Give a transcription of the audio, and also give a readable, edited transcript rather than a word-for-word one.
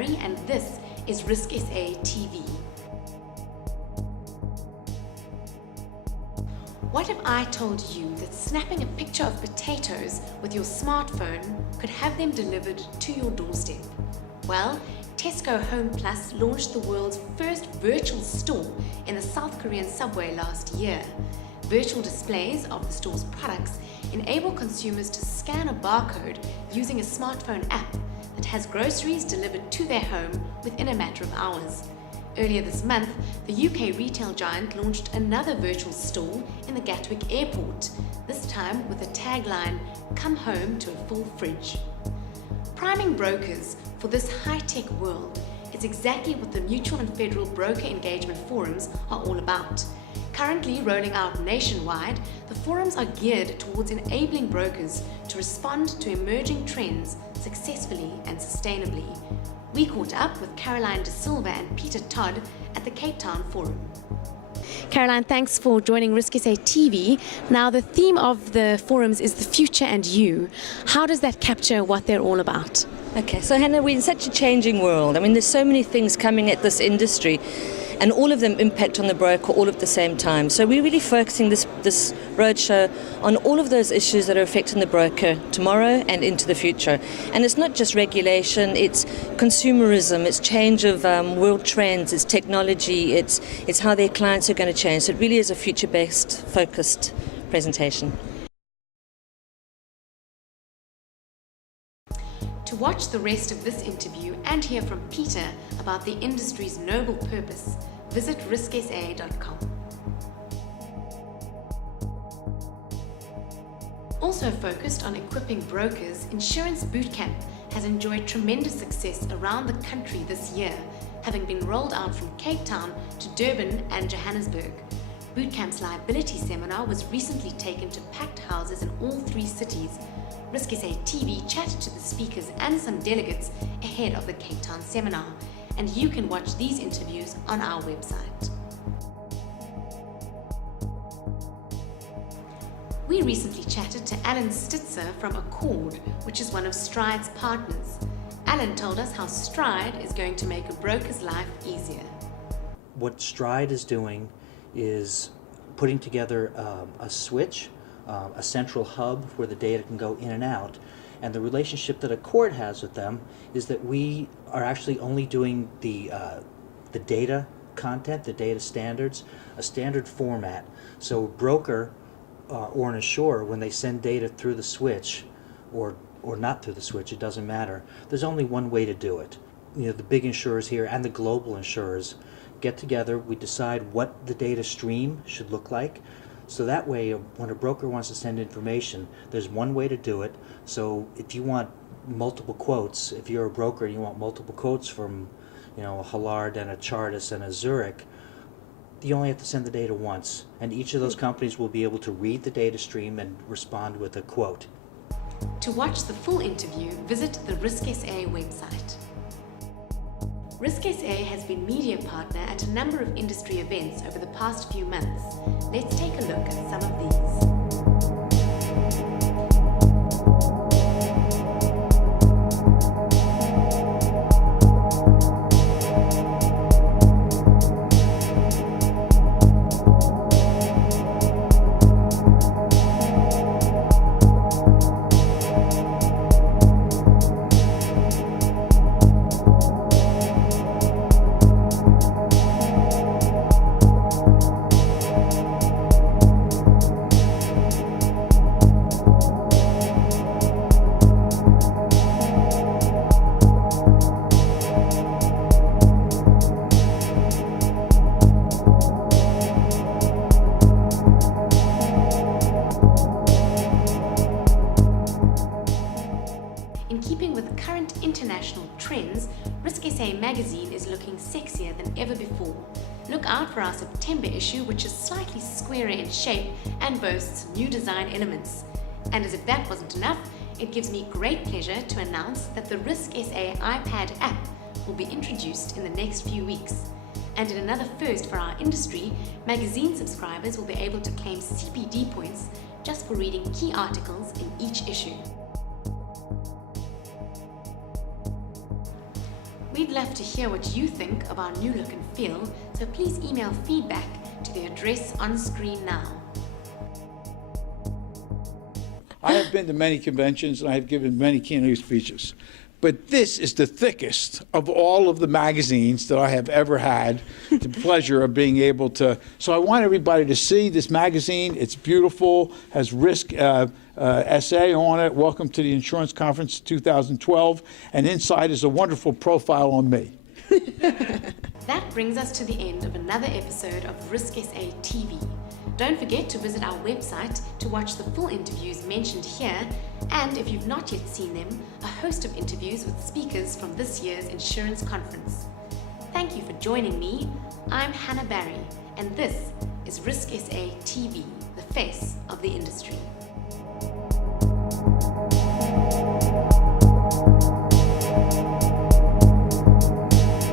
Barry, and this is RISKSA TV. What if I told you that snapping a picture of potatoes with your smartphone could have them delivered to your doorstep? Well, Tesco Home Plus launched the world's first virtual store in the South Korean subway last year. Virtual displays of the store's products enable consumers to scan a barcode using a smartphone app that has groceries delivered to their home within a matter of hours. Earlier this month, the UK retail giant launched another virtual store in the Gatwick airport, this time with the tagline, "Come home to a full fridge." Priming brokers for this high-tech world is exactly what the Mutual and Federal Broker Engagement Forums are all about. Currently rolling out nationwide, the forums are geared towards enabling brokers to respond to emerging trends successfully and sustainably. We caught up with Caroline De Silva and Peter Todd at the Cape Town Forum. Caroline, thanks for joining RISKSA TV. Now, the theme of the forums is the future and you. How does that capture what they're all about? Okay, so Hannah, we're in such a changing world. I mean, there's so many things coming at this industry, and all of them impact on the broker all at the same time. So we're really focusing this roadshow on all of those issues that are affecting the broker tomorrow and into the future. And it's not just regulation, it's consumerism, it's change of world trends, it's technology, it's how their clients are going to change. So it really is a future-based, focused presentation. To watch the rest of this interview and hear from Peter about the industry's noble purpose, visit risksa.com. Also focused on equipping brokers, Insurance Bootcamp has enjoyed tremendous success around the country this year, having been rolled out from Cape Town to Durban and Johannesburg. Bootcamp's liability seminar was recently taken to packed houses in all 3 cities. RISKSA TV chatted to the speakers and some delegates ahead of the Cape Town seminar, and you can watch these interviews on our website. We recently chatted to Alan Stitzer from Accord, which is one of Stride's partners. Alan told us how Stride is going to make a broker's life easier. What Stride is doing is putting together a switch, a central hub where the data can go in and out. And the relationship that Accord has with them is that we are actually only doing the data content, the data standards, a standard format. So a broker or an insurer, when they send data through the switch or not through the switch, it doesn't matter. There's only one way to do it. You know, the big insurers here and the global insurers get together, we decide what the data stream should look like. So that way, when a broker wants to send information, there's one way to do it. So if you want multiple quotes, if you're a broker and you want multiple quotes from, you know, a Hallard and a Chartis and a Zurich, you only have to send the data once. And each of those companies will be able to read the data stream and respond with a quote. To watch the full interview, visit the RISKSA website. RISKSA has been media partner at a number of industry events over the past few months. Let's take a look at some of these. International trends, RISKSA magazine is looking sexier than ever before. Look out for our September issue, which is slightly squarer in shape and boasts new design elements. And as if that wasn't enough, it gives me great pleasure to announce that the RISKSA iPad app will be introduced in the next few weeks. And in another first for our industry, magazine subscribers will be able to claim CPD points just for reading key articles in each issue. We'd We'd love to hear what you think of our new look and feel, so please email feedback to the address on screen now. I have been to many conventions and I have given many keynote speeches, but this is the thickest of all of the magazines that I have ever had the pleasure of being able to. So I want everybody to see this magazine. It's beautiful, has risk essay on it. Welcome to the Insurance Conference 2012. And inside is a wonderful profile on me. That brings us to the end of another episode of RISKSA TV. Don't forget to visit our website to watch the full interviews mentioned here, and if you've not yet seen them, a host of interviews with speakers from this year's insurance conference. Thank you for joining me. I'm Hannah Barry, and this is RISKSA TV, the face of the industry.